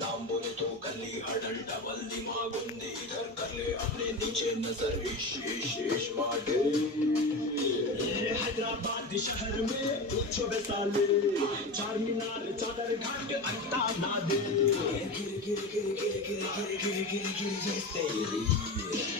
नाम बोले तो गली हडल डबल दिमाग उंदे इधर कर ले अपने नीचे नजर इश इश इश माडे हैदराबाद शहर में कुछ बेसाले चार मीनार चादर घाट अट्टा नादे गिर गिर गिर गिर गिर गिर गिर गिर गिर गिर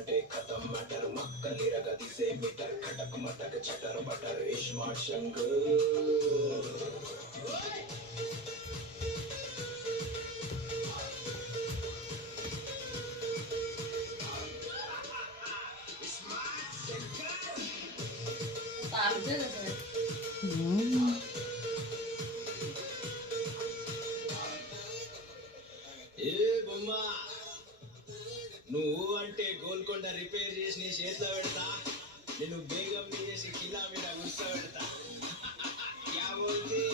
तेरी खत्म मटर मक्कली रगती से मीटर खटक मटक चटर बटर इश्मा शंकर నువ్వు అంటే గోల్కొండ రిపేర్ చేసి నీ చేతిలో పెడతా నేను బేగం చేసి కిలా మీద గుర్త పెడతా క్యా బోల్తీ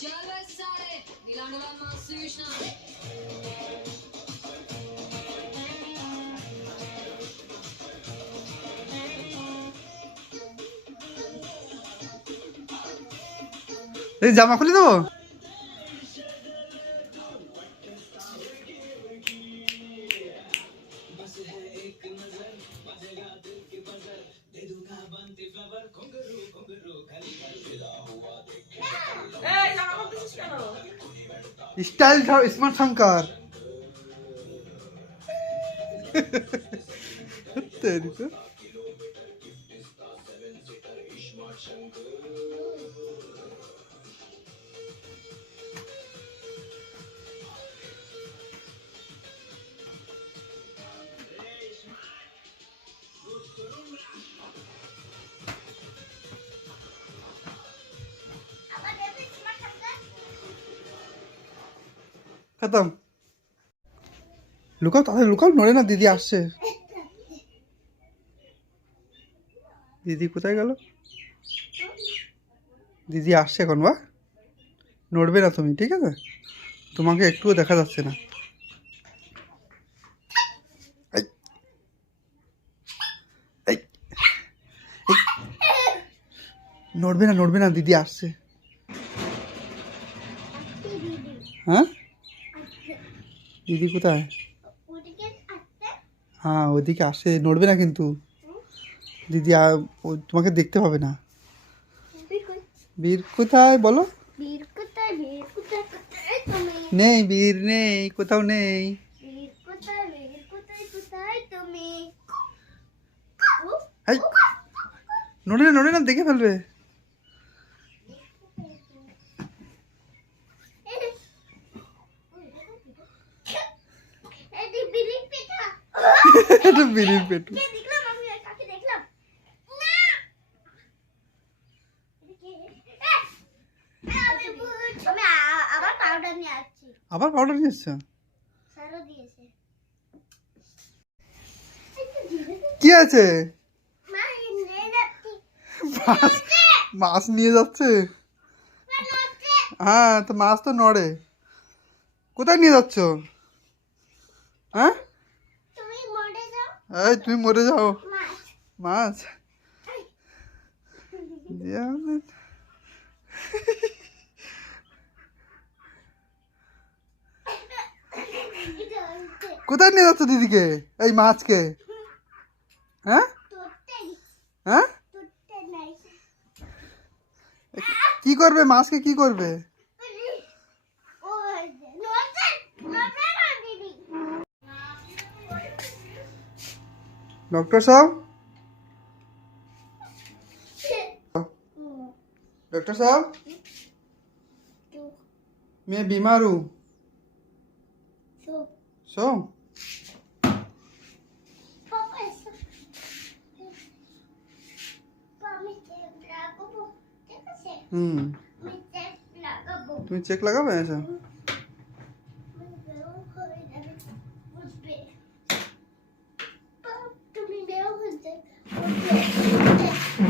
చలో సారే ఇలాంటి వాళ్ళ మస్తు చూసిన এই জামা খুলে দেবো স্টাইল স্মার্ট শঙ্কর তেরি তো खत्म लुकाओ ताहले लुकाओ नड़े ना दीदी आसছে दीदी কোথায় গেল दीदी আসছে এখন বা নড়বে না তুমি ঠিক আছে তোমাকে একটুও দেখা যাচ্ছে না নড়বে না दीदी আসছে হ্যাঁ दीदी কোথায় हाँ ওদিকে আসে নড়বে না কিন্তু दीदी তোমাকে দেখতে পাবে না বীর কোথায় বলো বীর কোথায় তুমি নেই বীর নেই কোথাও নেই বীর কোথায় তুমি এই নড়ে না দেখে ফেলবে এটা বিড়ির পেটু আবার পাউডার নিয়ে এসছো কি আছে মাছ নিয়ে যাচ্ছে হ্যাঁ তো মাছ তো নড়ে কোথায় নিয়ে যাচ্ছ হ্যাঁ এই তুমি মরে যাও মাছ কোথায় নিয়ে যাচ্ছ দিদিকে এই মাছকে? হ্যাঁ হ্যাঁ, কি করবে মাছকে, কি করবে? डॉक्टर साहब, डॉक्टर साहब, मैं बीमार हूँ। सो তুমি চেক লাগাবে ऐसा?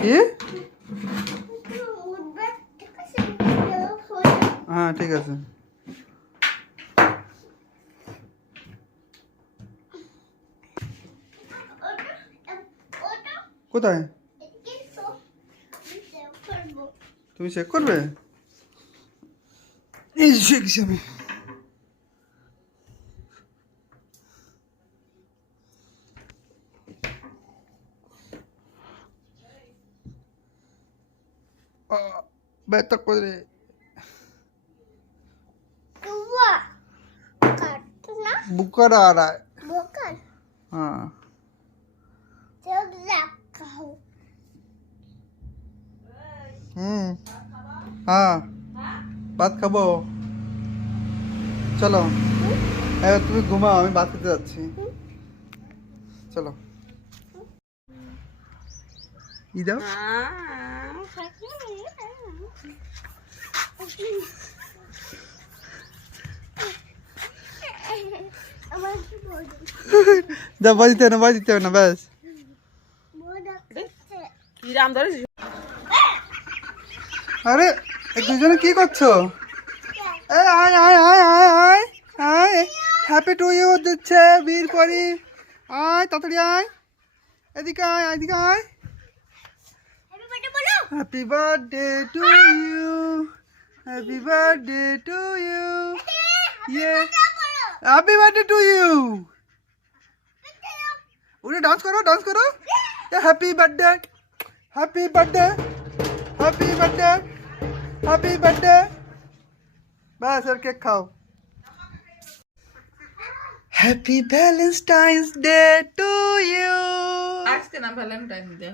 ये हाँ ठीक है सर। কোথায় তুমি চেক করবে? এই চেক আমি ব্যথা করে बुखार आ रहा है। हाँ हाँ ভাত খাবো, চলো এবার তুমি ঘুমাও, আমি ভাত খেতে যাচ্ছি, চলো। ই দাও যা বাজিতে না, বাজিতে না, ব্যাস। আরে দুজনে কি করছো? এই আয় আয় আয় আয় আয় আয়, হ্যাপি টু ইউ দিচ্ছে বীর পরি, আয় তাড়াতাড়ি আয়, এদিকে আয়, এদিকে আয়। Happy birthday to you, happy birthday to you, ইয়ে হ্যাপি বার্থডे टू यू। उन्हें डांस करो, डांस करो, happy birthday, happy birthday, happy birthday, happy birthday. बस और केक खाओ। Happy Valentine's Day to you. आज का नाम Valentine Day.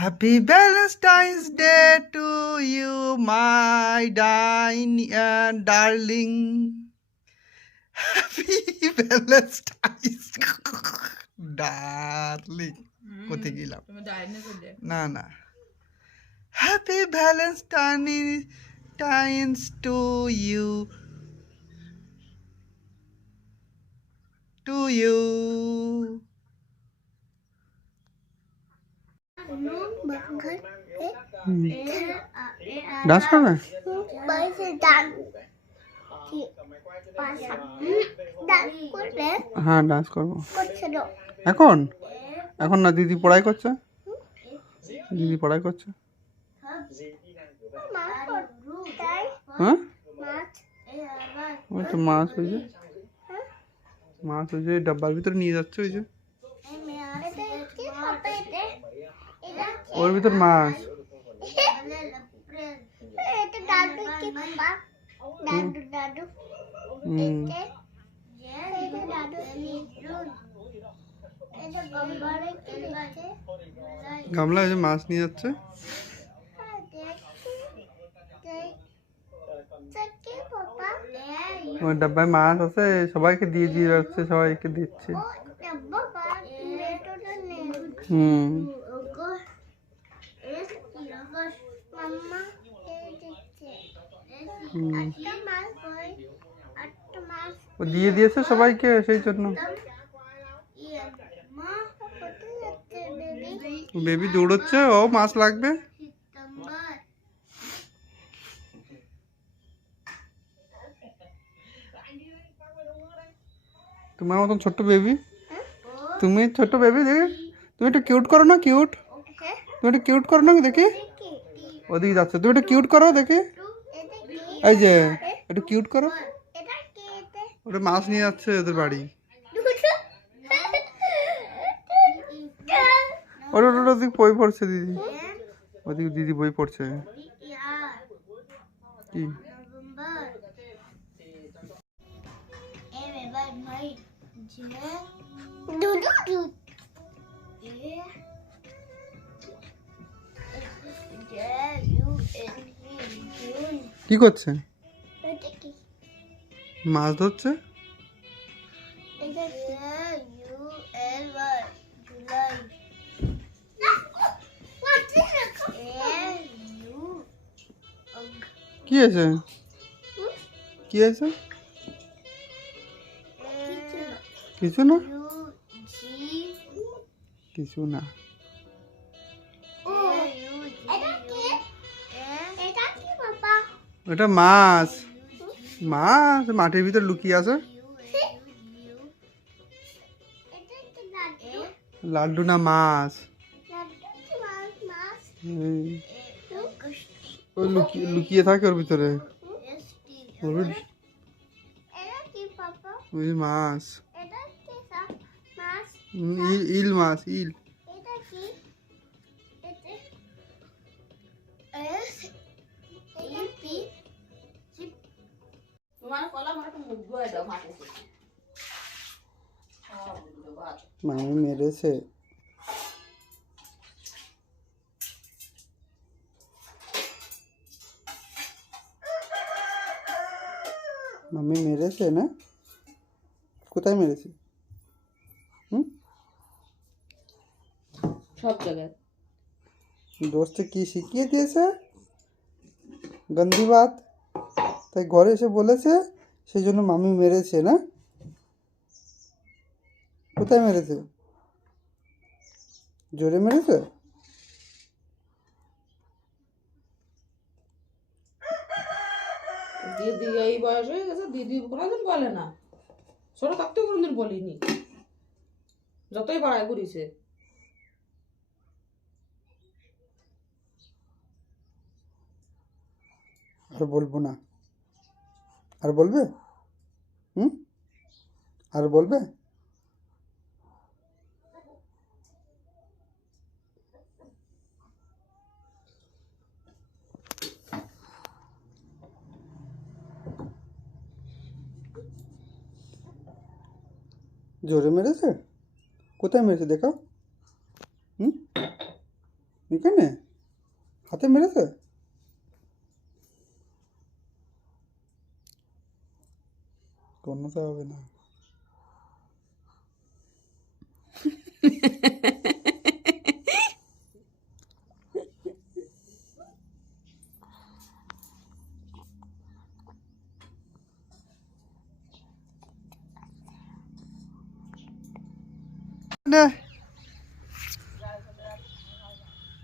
Happy Valentine's Day to you my darling. Happy Valentine's darling কোথায় গেলাম? তুমি ডাইনে চলে না না, happy Valentine's to you, to you. Dance করবে? হ্যাঁ ডান্স করবো। এখন এখন না, দিদি পড়াই করছে, দিদি পড়াই করছে। হ্যাঁ ওই তো মাছ, ওই যে মাছ, ওই যে ডাব্বার ভিতরে নিয়ে যাচ্ছে, ওই যে ওর ভিতর মাছ। গামলা যে মাছ নিয়ে যাচ্ছে, ওই ডাব্বায় মাছ আছে, সবাইকে দিয়ে দিয়ে যাচ্ছে, সবাইকে দিচ্ছে। ও দিয়ে দিয়েছে সবাইকে, সেই জন্য বেবি দৌড়চ্ছে, ও মাছ লাগবে। তোমার মতন ছোট্ট বেবি, তুমি ছোট্ট বেবি, দেখি তুমি একটু কিউট করো না, কিউট, তুমি একটু কিউট করো না দেখি, ওদিকে যাচ্ছে, তুমি একটু কিউট করো দেখি, এই যে একটু কিউট করো, ওটা মাছ নিয়ে যাচ্ছে ওদের বাড়ি। ওটা ওটা ওদিকে বই পড়ছে দিদি, ওদিকে দিদি বই পড়ছে। কি কি করছে? মাছ ধরছে। কি আছে? কি আছে? কিছু না, কিছু না। ওটা মাছ, মাছ মাটির ভিতর লুকিয়ে আছে। লাড্ডু না মাছ। ও লুকিয়ে থাকে ওর ভিতরে। ওই মাছ, ইল মাছ, ইল। মামি মেরেছে। মামি মেরেছে না? কোথায় মেরেছে? সব জায়গায়। দোস্ত কি শিখিয়ে দিয়েছে? গন্দি বাত। তাই ঘরে এসে বলেছে সেই জন্য মামি মেরেছে না? কোথায় মেরেছে? জোরে মেরেছে? দিদি এই বয়স হয়ে গেছে, দিদি কোনোদিন বলে না। ছোট থাকতেও কোনোদিন বলিনি, যতই বাড়ায় ঘুরিছে। আর বলবো না। আর বলবে? আর বলবে? জোরে মেরেছে? কোথায় মেরেছে দেখাও। এখানে হাতে মেরেছে? কোনোটা হবে না।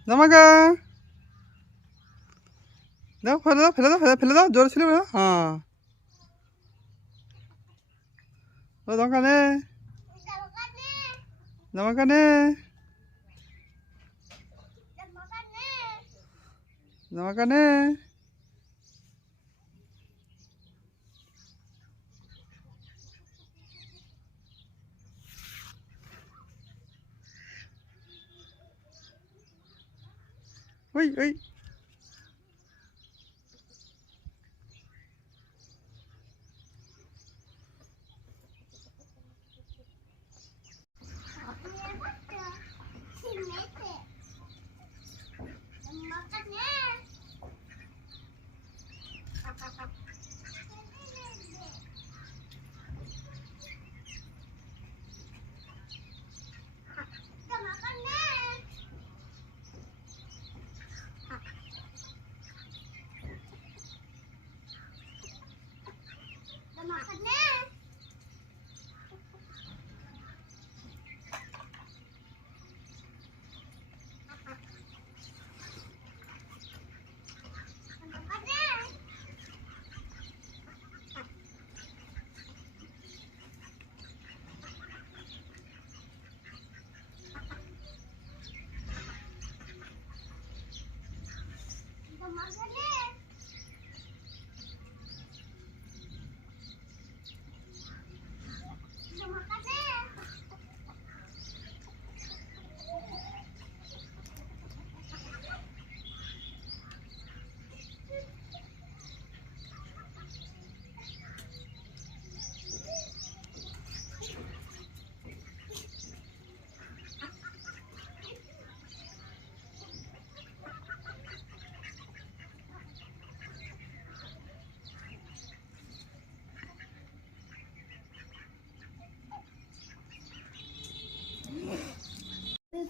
জামাকা দাও, ফেলে দাও, ফেলে দাও, ফেলে দাও, জোরে ছিল। হ্যাঁ, ও জামাকা নে, জামাকা নে, জামাকা নে। ওই ওই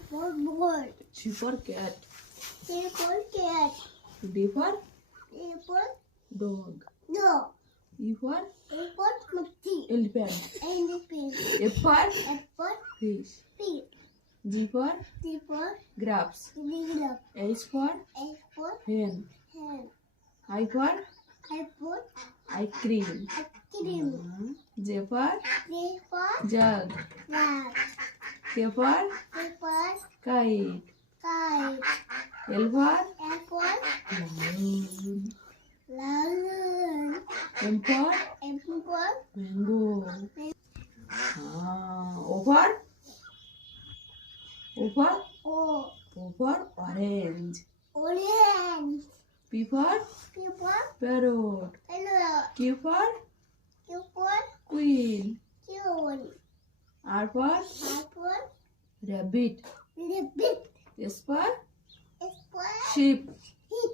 For boy. C for cat. A for cat. D for A for dog. dog. E for A for monkey. elephant. And a pig. F for F for fish. pig. G for T for grapes. giraffe. H for H for hen. hen. I for I for ice cream. ice cream. J for J for jug. rat. K for K for kite. kite. L for L for lion. lion. M for M for mango. O for O. O for orange. Orange. P for P for parrot. hello. Q for Q for queen. Q. R for R for rabbit. rabbit. S for S for sheep. sheep.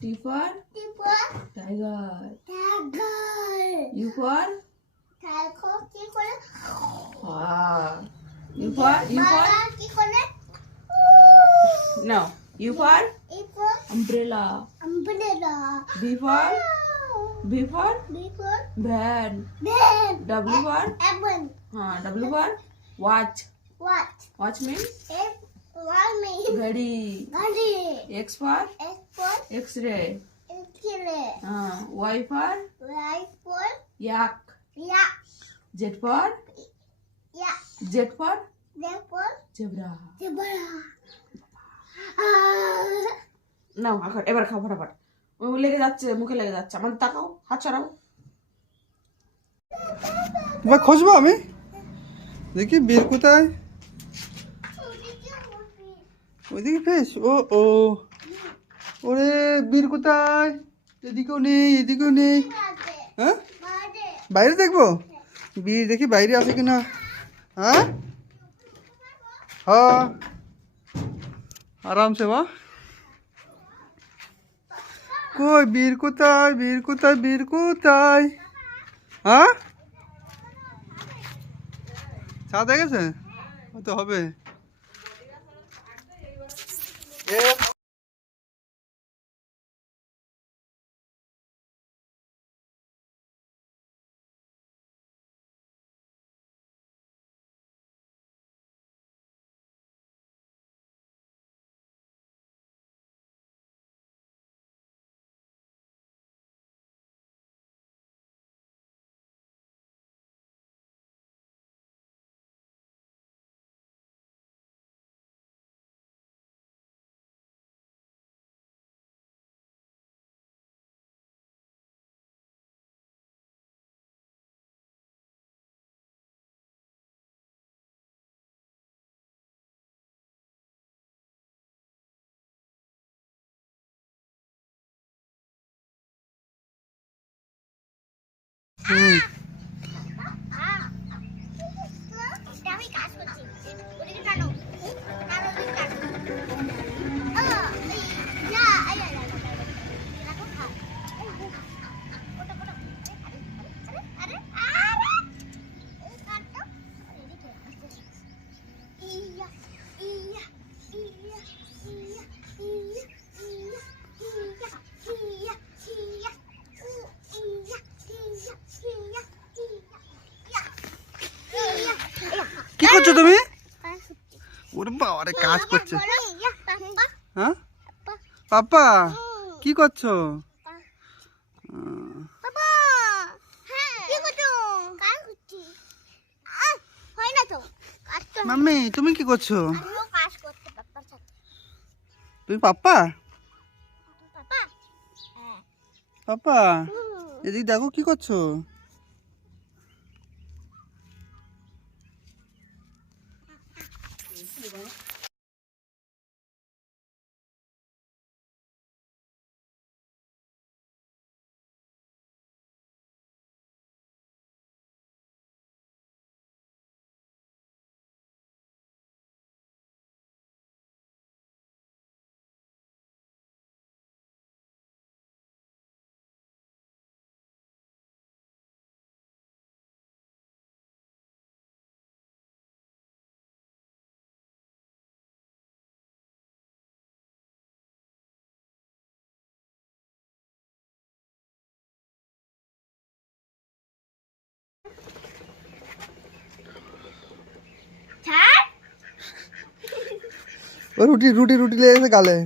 T for T for tiger. tiger. U for Tiger. T for U for T for no. U for E for umbrella. umbrella. B for B for B for van. bed. W for Apple. W for watch. What? Watch means F for me. घड़ी. Daddy. X for S for X-ray. X-ray. Y for Y for yak. yeah. Z for Yeah. Z for Z for zebra. zebra. নাও এবার খাও ফটাফট ও লেগে যাচ্ছে মুখে লেগে যাচ্ছে আমার তাকাও হাত ছড়াও এবার খুঁজবো আমি দেখি বীর কোথায় ওইদিকে ফেস ও ও ওরে বীর কোথায় এদিকেও নেই এদিকেও নেই হ্যাঁ বাইরে দেখবো বীর দেখি বাইরে আছে কিনা হ্যাঁ হ্যাঁ আরামসে বা কই বীর কোথায় বীর কোথায় বীর কোথায় হ্যাঁ ছাদে গেছে তো হবে আমি কাজ করছি ওদিকে টানো টানো ওদিকে টানো না আরে রাখো খা ওটা ওটা আরে কাটো এদিকে ইয়া ইয়া ইয়া ইয়া ইয়া ইয়া ইয়া কি করছো তুমি ওরে বাবারে কাজ করছে হ্যাঁ পাপা কি করছো মাম্মি তুমি কি করছো তুমি পাপা পাপা এদিকে দেখো কি করছো ছাড় ও রুটি রুটি রুটি লেগেছে গালে।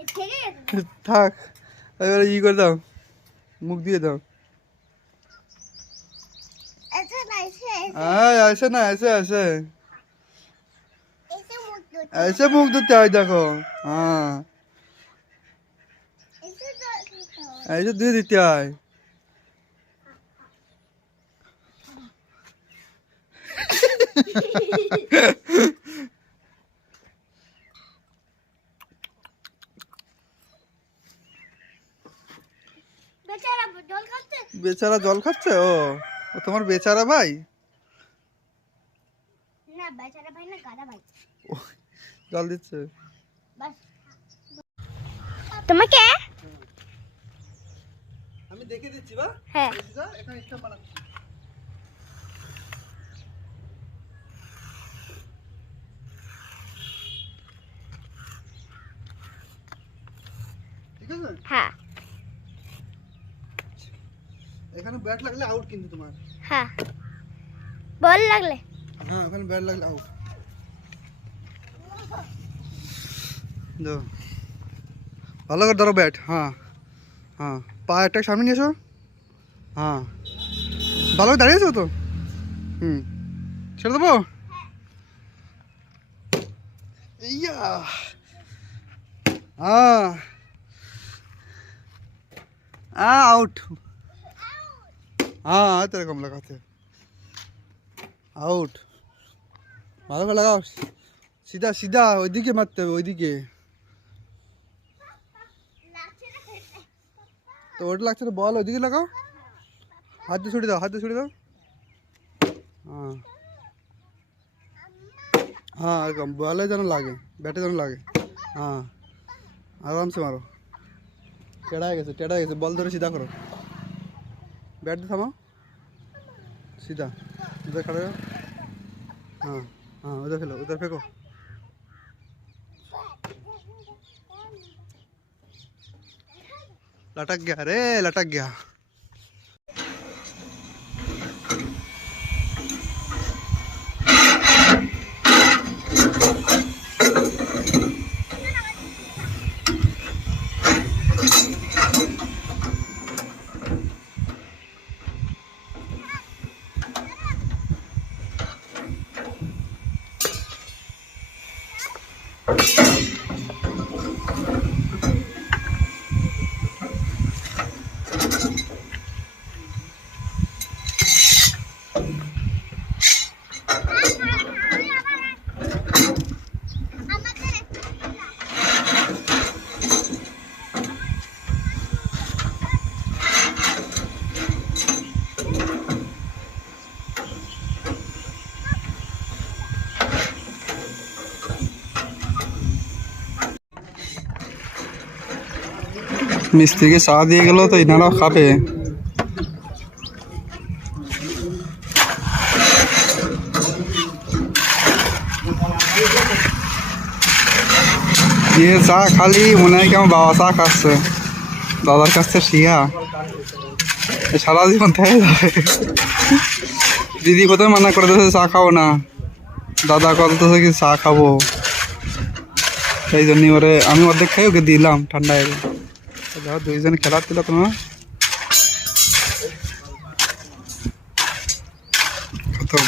এ থেকে গেছে। থাক, এবারে ই করে দাও, মুখ দিয়ে দাও। এসে না এসে ऐसे ना ऐसे ऐसे এসে মুখ ধুতে ऐसे मुख धोते हैं देखो। हाँ এসে জল খেতে হবে। ऐसे धो देते हैं। বেচারা জল খাচ্ছে। বেচারা জল খাচ্ছে। ও তোমার বেচারা ভাই। না বেচারা ভাই না গাদা ভাই। জল দিচ্ছে। বাস তোমাকে আমি দেখে দিচ্ছি বা। হ্যাঁ এখানে স্ট্যাম্প বানাচ্ছি। ঠিক আছে, হ্যাঁ এখানে ব্যাট লাগলে আউট কিন্তু তোমার। হ্যাঁ বল লাগলে হ্যাঁ ওখানে ব্যাট লাগলে আউট। দাও, ভালো করে ধরো ব্যাট। হ্যাঁ হ্যাঁ, পা একটা সামনে নিয়ে এসো। হ্যাঁ ভালো করে দাঁড়িয়েছো তো। ছেড়ে দেবো। ইয়া হ্যাঁ आउट। हाँ तेरे कम लगाते आउट। ভালো করে লাগাও, সিধা সিধা, ওইদিকে মারতে হবে, ওইদিকে। তো ওটা লাগছে না, বল ওইদিকে লাগাও। হাত দিয়ে ছুড়ে দাও, হাত দিয়ে ছুড়ে দাও। হ্যাঁ हाँ এরকম বলে যেন লাগে, ব্যাটে যেন লাগে। हाँ आराम से मारो। टेढ़ा है कैसे, टेढ़ा है कैसे, बॉल धरो, सीधा करो, बैट थमाओ, सीधा उधर खड़े हो। हाँ हाँ उधर फेलो, उधर फेंको। लटक गया रे, लटक गया। মিস্ত্রিকে চা দিয়ে গেল, তো এনারাও খাবে। দিয়ে চা খালি মনে হয় কেমন বাবা চা খাচ্ছে, দাদার কাছে শিয়া সারা জীবন থেকে যাবে। দিদি কোথায় মানা করে দিয়েছে চা খাবো না, দাদা কত কি চা খাবো। সেই জন্যই ওরে আমি অর্ধেক খাই ওকে দিলাম ঠান্ডায়। দেখো দুইজনে খেলাচ্ছিল তোমার প্রথম।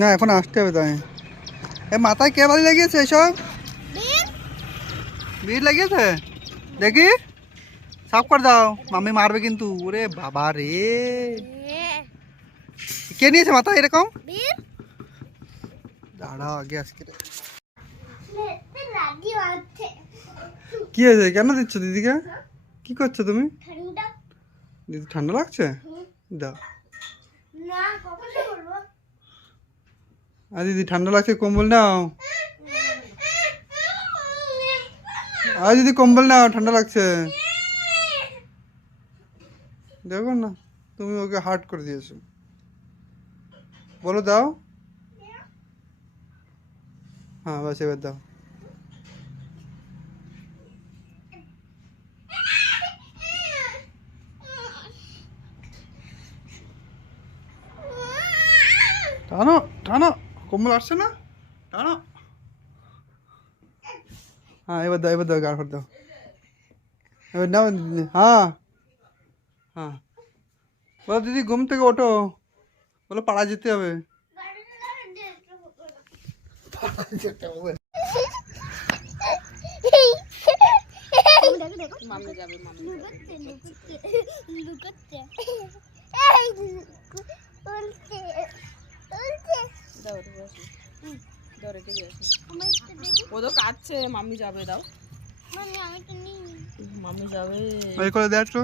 না এখন আসতে হবে তাই। এ মাথায় কে বাড়ি লাগিয়েছে এসব? ভিড় লাগিয়েছে দেখি, সাফ করে দাও, মাম্মি মারবে কিন্তু। ওরে বাবা রে, কে নিয়েছে মাথায় এরকম? দাঁড়াও আগে আজকে কি হয়েছে, কেন দিচ্ছ দিদিকে? কি করছো তুমি? দিদি ঠান্ডা লাগছে, দাও। আর দিদি ঠান্ডা লাগছে, কম্বল নাও। আর দিদি কম্বল নাও, ঠান্ডা লাগছে। দেখো না, তুমি ওকে হার্ট করে দিয়েছো। বলো দাও। হ্যাঁ বাস এবার দাও। টানো টানো, কম্বল আসছে না, টানো। হ্যাঁ এবার দাও, এবার দাও, গাড় দাও, এবার নাও দিদি। হ্যাঁ হ্যাঁ বলো দিদি ঘুম থেকে ওঠো, বলো পাড়া যেতে হবে। মাম্মি যাবে, মাম্মি দাও রে, বসো। দাও রেখে দিয়ে আসো। ও তো কাটছে, মাম্মি যাবে, দাও। মাম্মি যাবে। ওই করে দেখ তো।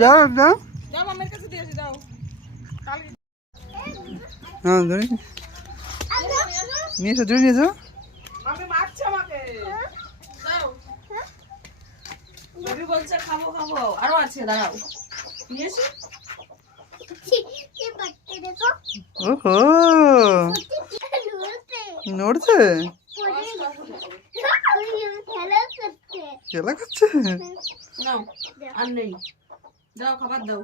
যাও যাও, যাও মাম্মির কাছে দিয়ে আসি, দাও। কালকে হ্যাঁ ধরে নিয়ে এসো, ধরে নিয়ে এসো। মাম্মি মারছে আমাকে, দাও। মাম্মি বলছে খাবো খাবো, আরো আছে, দাঁড়াও নিয়ে এসো। ওহো নড়ছে, খেলা করছে। নাও, আর নেই, দাও খাবার দাও।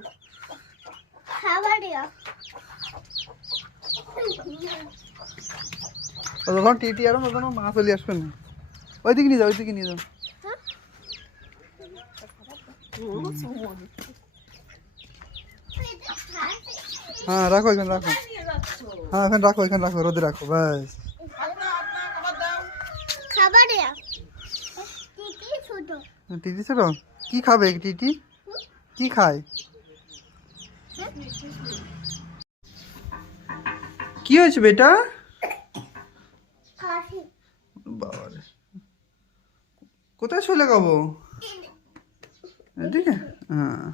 যখন টিটি আর তখন মা চলে আসবে না। ওইদিকে নিয়ে যাও, ওইদিকে নিয়ে যাও। হ্যাঁ রাখো এখানে, রাখো। হ্যাঁ এখানে রাখো, এখানে রাখো, রোদে রাখো, ব্যাস। টিটি ছোট কি খাবে টিটি, কি খায়? কি হয়েছে বেটা? বাবারে, কোথায় শুয়ে লাগাবো? এদিকে? হ্যাঁ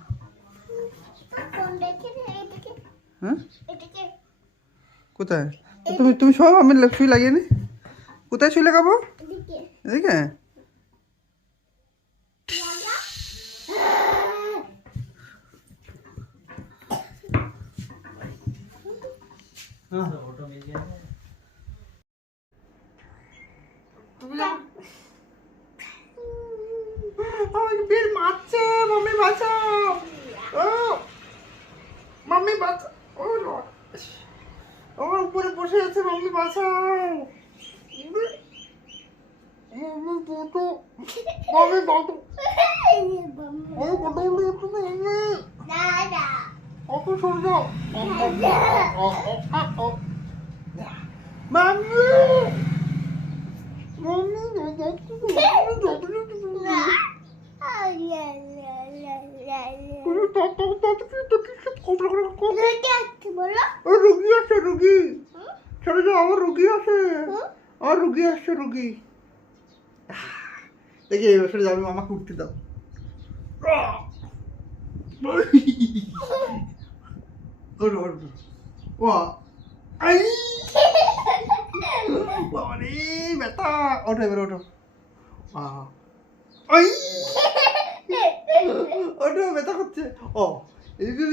হ্যাঁ কোথায়? তুমি তুমি সব আমি শুয়ে লাগিয়ে নি। কোথায় শুয়ে লাগাবো? এদিকে? আমাকে বের মারছে, মাম্মি বাঁচাও, ও মাম্মি বাঁচাও, ও আমার উপরে বসে আছে, মাম্মি বাঁচাও, মাম্মি বাঁচাও, মাম্মি বাঁচাও, ও কত উঠছে মাম্মি, অত সরে যাও, মাম্মি মাম্মি রুগী আছে, রুগী চলে যাও, আমার রুগী আছে, আমার রুগী আসছে, রুগী দেখি এই বছরে যাবে, আমাকে উঠতে দাও। ব্যথা, ওঠো এবার, ওঠো, ওঠো, ব্যথা করছে। ও এদিকে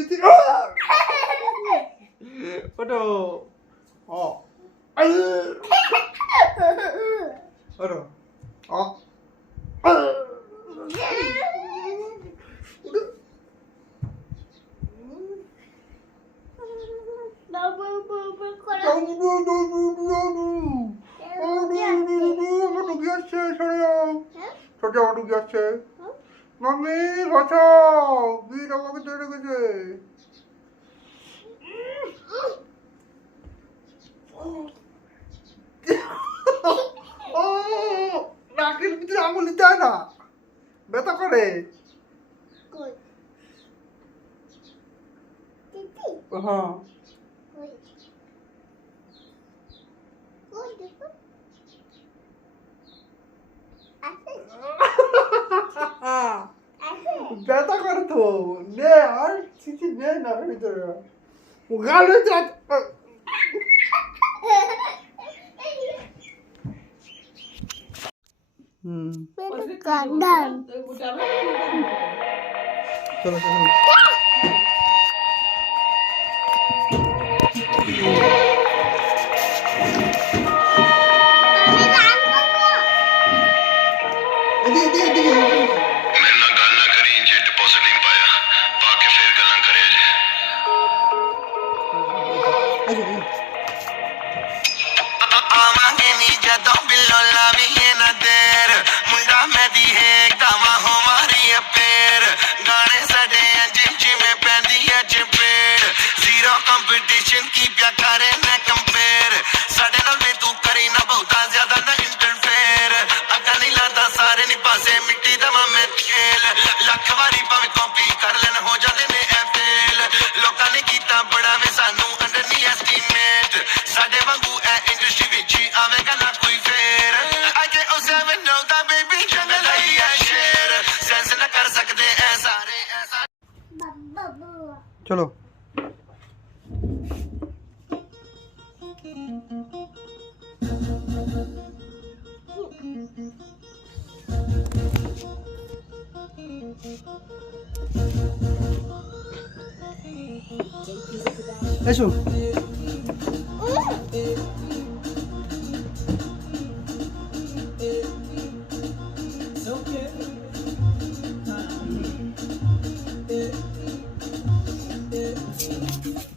ওটো অ ওটো অ বাবু বাবু করে টুকি আসছে সরে যাও হ্যাঁ সরে যাও টুকি আসছে মাম্মি বাঁচাও বীর আমাকে ধরে গেছে ও নাকের ভিতরে আঙুল দিতে হয় না ব্যথা করে কই দিদি হ্যাঁ কই কই দেখো আছে আছে ব্যথা করে তো নে আর চিঠি নে না ভিতরে গাল হয়েছে হুম কান্দান চলো চলো আমি রান করব এদিকে এদিকে এদিকে ਮੇਰੇ ਨਾਲ ਗੱਲ ਨਾ ਕਰੀ ਜੇ ਡਿਪੋਜ਼ਿਟ ਨਹੀਂ ਪਾਇਆ ਪਾ ਕੇ ਫੇਰ ਗੱਲਾਂ ਕਰਿਆ ਜੇ ਆਵਾਂਗੇ ਨੀ ਜਦੋਂ ਬਿੱਲੋ ਲਾਵੀਏ ਨਾ ਦੇਰ ਮੁੰਡਾ ਮੈਂ ਦੀ ਹੈ ਗਾਵਾਂ ਹਮਾਰੀ ਅਪੇਰ ਗਾਣੇ ਸਾਡੇ ਅੰਜ ਜਿਵੇਂ ਪੈਂਦੀ ਐ ਚਪੇੜ ਜ਼ੀਰੋ ਕੰਪੀਟੀਸ਼ਨ ਕੀ ਪਿਆ ਕਰੇ ਨਾ ਕੰਪੇਅਰ ਸਾਡੇ ਨਾਲ ਵੀ ਤੂੰ ਕਰੀ ਨਾ ਬਹੁਤਾ ਜ਼ਿਆਦਾ ਨਾ ਇੰਟਰਫੇਅਰ ਅੱਗਾ ਨਹੀਂ ਲਾਦਾ ਸਾਰੇ ਨੀ ਪਾਸੇ ਮਿੱਟੀ ਦਾ ਮੈਂ ਖੇਲ ਲੱਖ ਵਾਰੀ ਭਾਵੇਂ ਕਾਪੀ ਕਰ ਲੈਣ ਹੋ ਜਾਂਦੇ ਨੇ ਐ ਫੇਲ ਲੋਕਾਂ ਨੇ ਕੀਤਾ ਬੜਾ ਵੇ ਸਾਨੂੰ ਅੰਡਰ ਨੀ ਐਸਟੀਮੇਟ ਸਾਡੇ ਵਾਂਗੂ ਐ ਇੰਡਸਟਰੀ ਵਿੱਚ ਹੀ ਆਵੇਗਾ ਨਾ ਕੋਈ ਫੇਰ I get 07 know that baby ਜੰਗਲ ਹੈ ਐ ਸ਼ੇਰ ਸੈਂਸ ਨਾ ਕਰ ਸਕਦੇ ਐ ਸਾਰੇ বাবু চলো এসো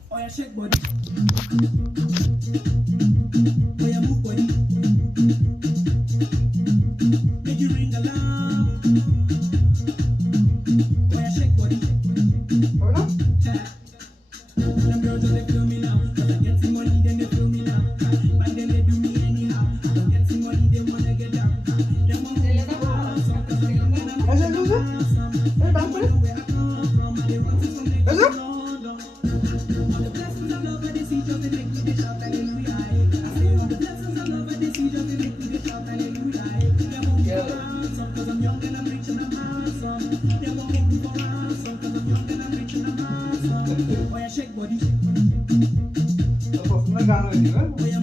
Oh yeah, shake body. Oh yeah, move body. Make you ring alarm. Oh yeah, shake body. হবে না Them girls just they feel me now. 'Cause I get some money, then they feel me now. But then they do me anyhow. I don't get some money, they wanna get down. Them want me to go awesome. 'Cause I'm young and I'm এসো এসো এই বাম করে where I come from. And they want to come next এসো to London. All the blessings of love and they see just they make me they shout hallelujah. I say all the blessings of love and they see just they make me they shout hallelujah. They want me for ransom 'cause I'm young and I'm rich and I'm handsome. They want me for ransom 'cause I'm young and I'm rich and I'm handsome. Oh yeah, shake body. পছন্দের গান হয়ে যাবে Oh yeah,